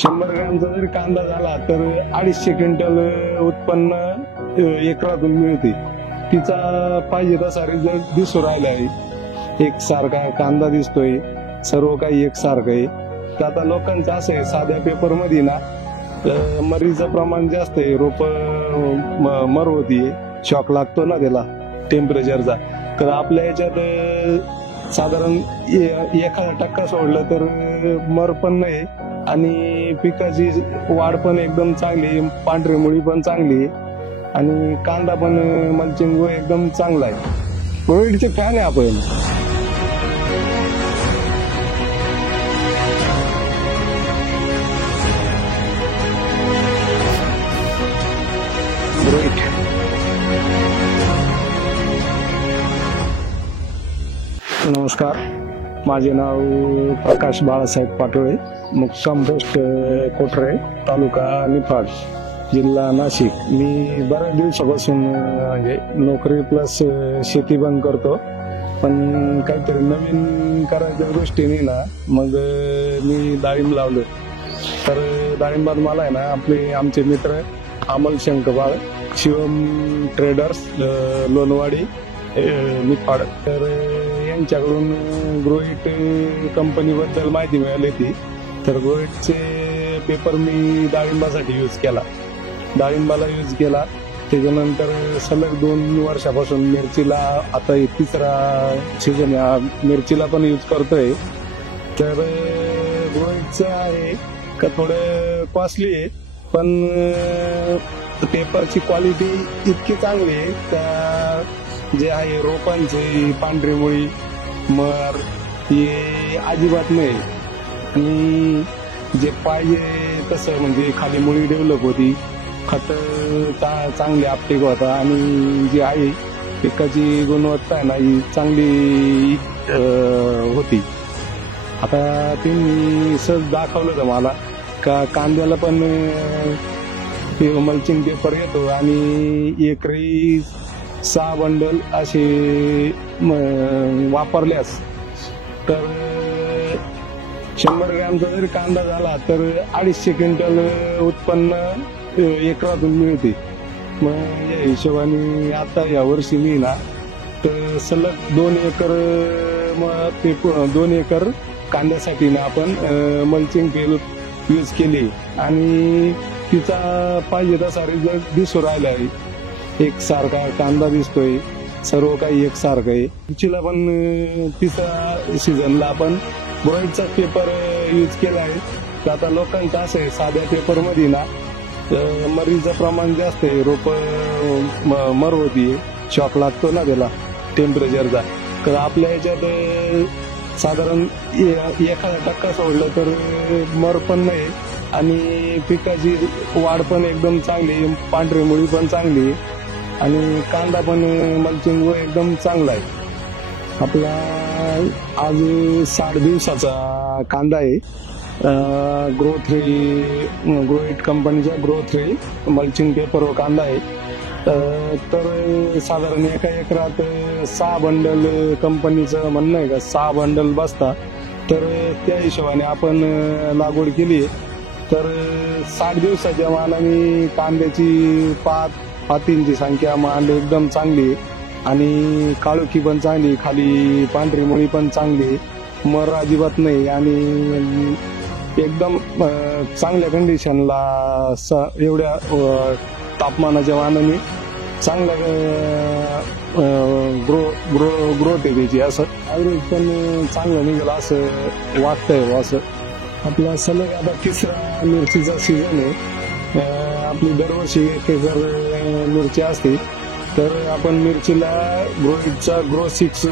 100 ग्रॅमचा जरी कांदा झाला तर 250 क्विंटल उत्पन्न एकरातून मिळते. तिचा पाहिजे तसा रिझल्ट दिसू राहिला आहे. एकसारखा कांदा दिसतोय, सर्व काही एकसारखं आहे. तर आता लोकांचं असं आहे, साध्या पेपर मध्ये ना मरीचं प्रमाण जास्त आहे, रोप मर होतीये, शॉक लागतो ना त्याला टेम्परेचरचा. तर आपल्या याच्यात साधारण 1% सोडलं तर मर पण नाही आणि पिकाची वाढ पण एकदम चांगली, पांढरी मुळी पण चांगली आणि कांदा पण मल्चिंग एकदम चांगला आहे. कोविडचे फॅन आहे आपण. नमस्कार, माझे नाव प्रकाश बाळासाहेब पाटोळे, मुक्काम पोस्ट कोठरे, तालुका निफाड, जिल्हा नाशिक. मी बऱ्याच दिवसापासून म्हणजे नोकरी प्लस शेती बंद करतो, पण काहीतरी नवीन करायच्या दृष्टीने ना मग मी डाळिंब लावलं. तर डाळिंबात मला आहे ना आमचे मित्र अमल शंकबाळ, शिवम ट्रेडर्स, लोणवाडी, निफाड, तर यांच्याकडून ग्रोइट कंपनीबद्दल माहिती मिळाली होती. तर ग्रोइटचे पेपर मी डाळिंबासाठी यूज केला, डाळिंबाला यूज केला. त्याच्यानंतर सलग 2 वर्षापासून मिरचीला, आता 3रा सीझन मिरचीला पण यूज करतोय. तर ग्रोइटचं आहे का थोडं कॉस्टली आहे, पण पेपरची क्वालिटी इतकी चांगली आहे त्या जे आहे रोपांची पांढरी मुळी मर हे अजिबात नाही. आणि जे पाहिजे तसं म्हणजे खाली मुळी डेव्हलप होती, खत चांगले आपटेक होता आणि जी आहे पिकाची गुणवत्ता आहे ना ही चांगली होती. आता त्यांनी सहज दाखवलं तर मला का कांद्याला पण मल्चिंग पेपर येतो आणि एकरी 6 बंडल असे वापरल्यास तर 100 ग्रॅमचा जरी कांदा झाला तर 250 क्विंटल उत्पन्न एकरातून मिळते. मग या हिशोबाने आता या वर्षी मी ना तर सलग 2 एकर 2 एकर कांद्यासाठी ना आपण मल्चिंग पेपर यूज केली आणि तिचा पाहिजे तसा रिझल्ट दिसू राहिला आहे. एकसारखा कांदा दिसतोय, सर्व काही एकसारखं आहे. मिरचीला पण 3रा सीझनला आपण ग्रोइटचा पेपर यूज केला आहे. तर आता लोकांचं असं आहे, साध्या पेपर मध्ये ना मरीचं प्रमाण जास्त आहे, रोप मर होतीये, शॉक लागतो ना त्याला टेम्परेचरचा. तर आपल्या याच्यात साधारण 1% सोडलं तर मर पण नाही आणि पिकाची वाढ पण एकदम चांगली, पांढरी मुळी पण चांगली आणि कांदा पण मल्चिंग एकदम चांगला आहे. आपला आज 60 दिवसाचा कांदा आहे. ग्रोइट कंपनीचा ग्रो3 मल्चिंग पेपर कांदा आहे. तर साधारण एका एकरात 6 बंडल कंपनीचं म्हणणं आहे का 6 बंडल बसता. तर त्या हिशोबाने आपण लागवड केली. तर 60 दिवसाच्या मानाने कांद्याची पातींची संख्या मान एकदम चांगली आणि काळोखी पण चांगली, खाली पांढरी मुळी पण चांगली, मर अजिबात नाही आणि एकदम चांगल्या कंडिशनला एवढ्या तापमानाच्या मानाने चांगला ग्रोथ आहे त्याची. असं ॲव्हरेज पण चांगलं निघालं असं वाटतंय. असं आपला सलग आता 3रा मिरचीचा सीझन आहे. आपली दरवर्षी 1 एकर मिरची असते. तर आपण मिरचीला ग्रोइटचा ग्रो6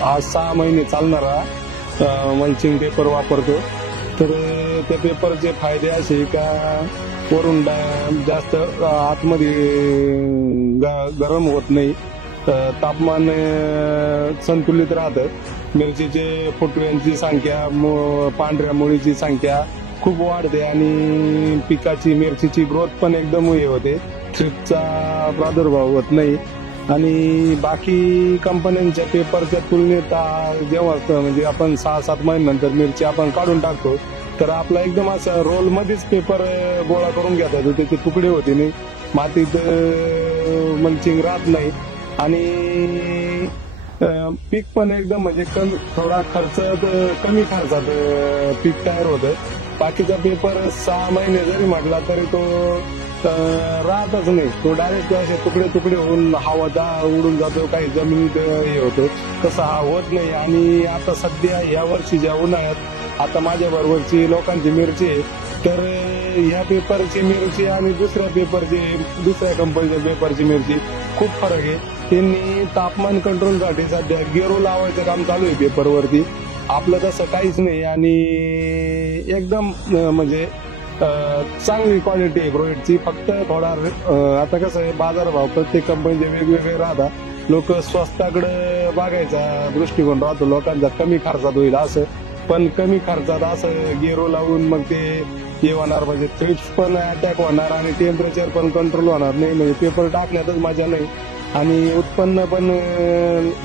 हा 6 महिने चालणारा मल्चिंग पेपर वापरतो. तर त्या पेपरचे फायदे असे का वरून जास्त आतमध्ये गरम होत नाही, तापमान संतुलित राहतं. मिरचीचे फुटव्यांची संख्या, पांढऱ्या मुळीची संख्या खूप वाढते आणि पिकाची मिरचीची ग्रोथ पण एकदम हे होते, थ्रिप्सचा प्रादुर्भाव होत नाही. आणि बाकी कंपन्यांच्या पेपरच्या तुलनेत जेव्हा म्हणजे आपण 6-7 महिन्यानंतर मिरची आपण काढून टाकतो तर आपला एकदम असा रोल मध्येच पेपर गोळा करून घेता येतो, त्याचे तुकडे होते नाही, मातीत मल्चिंग राहत नाही आणि पीक पण एकदम म्हणजे थोडा कमी खर्चात पीक तयार होतं. बाकीचा पेपर 6 महिने जरी म्हटला तरी तो राहतच नाही, तो डायरेक्ट असे तुकडे होऊन हवा उडून जातो, काही जमिनीत हे होतं, तसं हा होत नाही. आणि आता सध्या या वर्षीच्या उन्हाळ्यात आता माझ्या बरोबरची लोकांची मिरची आहे, तर ह्या पेपरची मिरची आणि दुसऱ्या कंपनीच्या पेपरची मिरची खूप फरक आहे. त्यांनी तापमान कंट्रोलसाठी सध्या गेरू लावायचं काम चालू आहे पेपरवरती, आपलं तसं काहीच नाही. आणि एकदम म्हणजे चांगली क्वालिटी आहे ग्रोइटची. फक्त थोडा आता कसं आहे, बाजारभाव प्रत्येक कंपनीचे वेगवेगळे राहतात, लोक स्वस्ताकडे बघायचा दृष्टिकोन राहतो लोकांचा, कमी खर्चात होईल असं. पण कमी खर्चात असं गेरो लावून मग ते हे होणार, म्हणजे थ्रिप्स पण अटॅक होणार आणि टेम्परेचर पण कंट्रोल होणार नाही, म्हणजे पेपर टाकण्यातच मजा नाही आणि उत्पन्न पण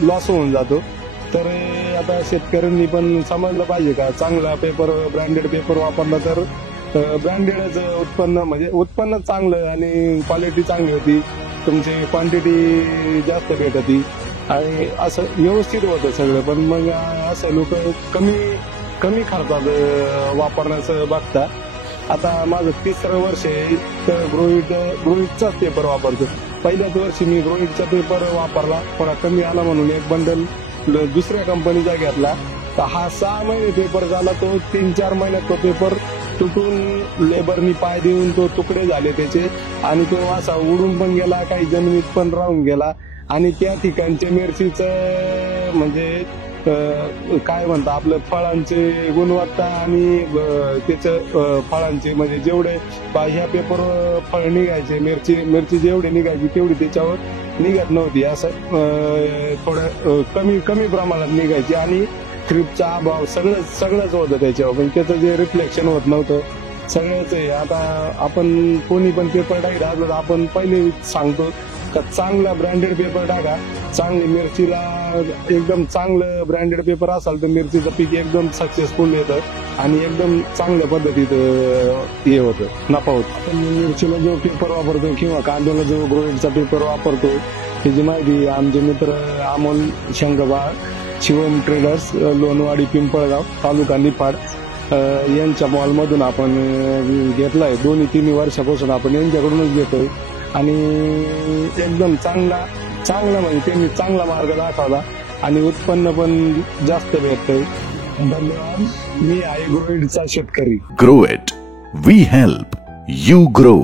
लॉस होऊन जातो. तर आता शेतकऱ्यांनी पण समजलं पाहिजे का, चांगला पेपर ब्रँडेड पेपर वापरला तर ब्रँडेडच उत्पन्न, म्हणजे उत्पन्न चांगलं आणि क्वालिटी चांगली होती, तुमची क्वांटिटी जास्त भेटती आणि असं व्यवस्थित होतं सगळं. पण मग असं लोक कमी खर्चात वापरण्याचं बघता. आता माझं 3रं वर्ष आहे तर ग्रोइटचाच पेपर वापरतो. पहिल्याच वर्षी मी ग्रोइटचा पेपर वापरला, थोडा कमी आला म्हणून एक बंडल दुसऱ्या कंपनीचा घेतला, तर हा 6 महिने पेपर झाला, तो 3-4 महिन्यात तो पेपर तुटून लेबरनी पाय देऊन तो तुकडे झाले त्याचे आणि तो असा उडून पण गेला, काही जमिनीत पण राहून गेला. आणि त्या ठिकाणच्या मिरचीचं म्हणजे काय म्हणता, आपलं फळांची गुणवत्ता आणि त्याचं फळांचे म्हणजे जेवढे ह्या पेपरवर फळ निघायचे, मिरची जेवढी निघायची तेवढी त्याच्यावर निघत नव्हती, असं थोडं कमी प्रमाणात निघायची आणि थ्रिपचा अभाव सगळंच होतं त्याच्यावर, पण त्याचं जे रिफ्लेक्शन होत नव्हतं सगळ्याच आहे. आता आपण कोणी पण पेपर टाकला तर आपण पहिले सांगतो का चांगला ब्रँडेड पेपर टाका, चांगली मिरचीला एकदम चांगलं ब्रँडेड पेपर असाल तर मिरचीचं पीक एकदम सक्सेसफुल येतं आणि एकदम चांगल्या पद्धतीत हे होतं, नफा होतो. आपण मिरचीला जो पेपर वापरतो किंवा कांद्याला जो ग्रोइटचा पेपर वापरतो त्याची माहिती आमचे मित्र अमोल शंकरबाळ, शिवम ट्रेडर्स, लोणवाडी, पिंपळगाव, तालुका निफाड यांच्या मॉलमधून आपण घेतलाय. 2-3 वर्षापासून आपण यांच्याकडूनच घेतोय आणि एकदम चांगला म्हणजे त्यांनी चांगला मार्ग दाखवला आणि उत्पन्न पण जास्त भेटतंय. धन्यवाद. मी आहे ग्रोइटचा शेतकरी. Grow it, we help, you grow.